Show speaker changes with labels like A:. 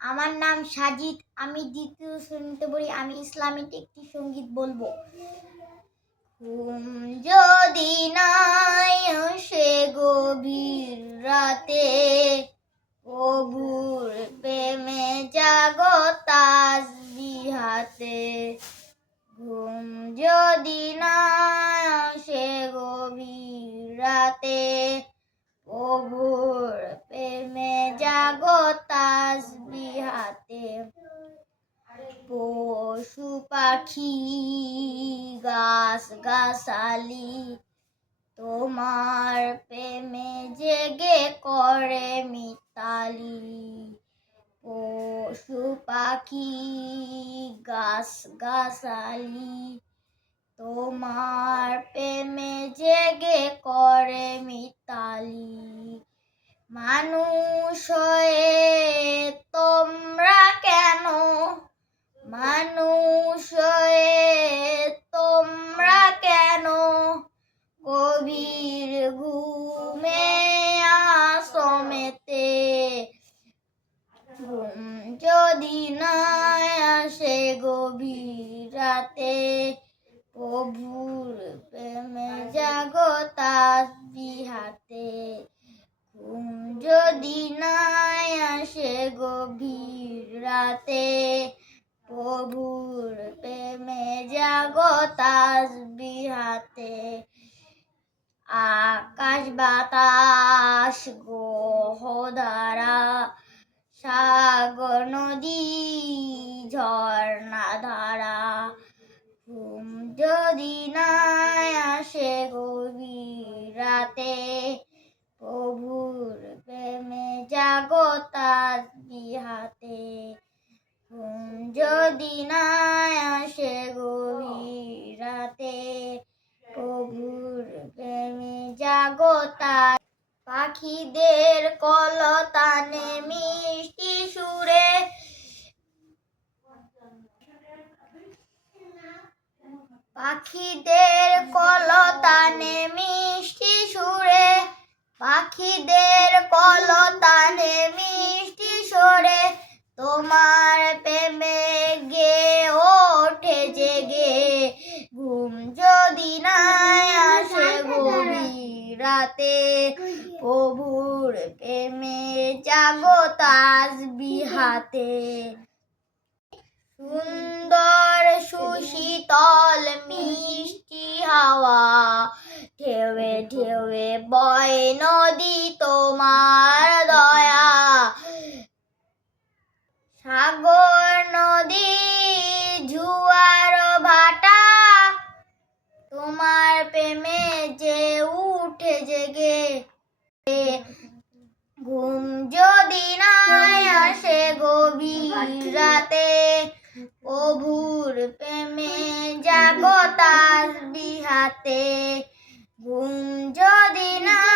A: আমার নাম সাজিদ, আমি দ্বিতীয় শ্রেণীতে পড়ি, আমি ইসলামিক একটি সংগীত বলব। ঘুম যদি নাই সে গভীর রাতে প্রভুর প্রেমে জাগো তাসবিহাতে ঘুম যদি নাই সে গভীর রাতে প্রভুর পশু পাখি, গাছ গাছালি, তোমার প্রেমে জেগে করে মিতালি। পশু পাখি, গাছ গাছালি, তোমার প্রেমে জেগে মানুষ তোমরা কেন গভীর ঘুমে আসমেতে ঘুম যদি না আসে গভীর রাতে, প্রভুর প্রেমে জাগো তাসবিহাতে। ঘুম যদি না আসে গভীর রাতে প্রভুর প্রেমে জাগো তাসবিহাতে আকাশ বাতাস, গ্রহ ধারা সাগর, নদী, ঝর্ণা ধারা ঘুম যদি না আসে গভীর রাতে যদি না আসে গভীর রাতে প্রভুর প্রেমে জাগো তার। পাখিদের কলতানে মিষ্টি সুরে। পাখিদের কলতানে মিষ্টি সুরে। পাখিদের কলতানে প্রেমে জাগো তাসবিহাতে সুন্দর, সুশীতল, মিষ্টি হাওয়া। ঢেউয়ে ঢেউয়ে বয় নদী তোমার দয়া। সাগর নদী, জুয়ার ভাটা। তোমার প্রেমে যে উঠে জেগে। ঘুম যদি নাই আসে গভীর রাতে প্রভুর প্রেমে জাগো তাসবিহাতে ঘুম যদি না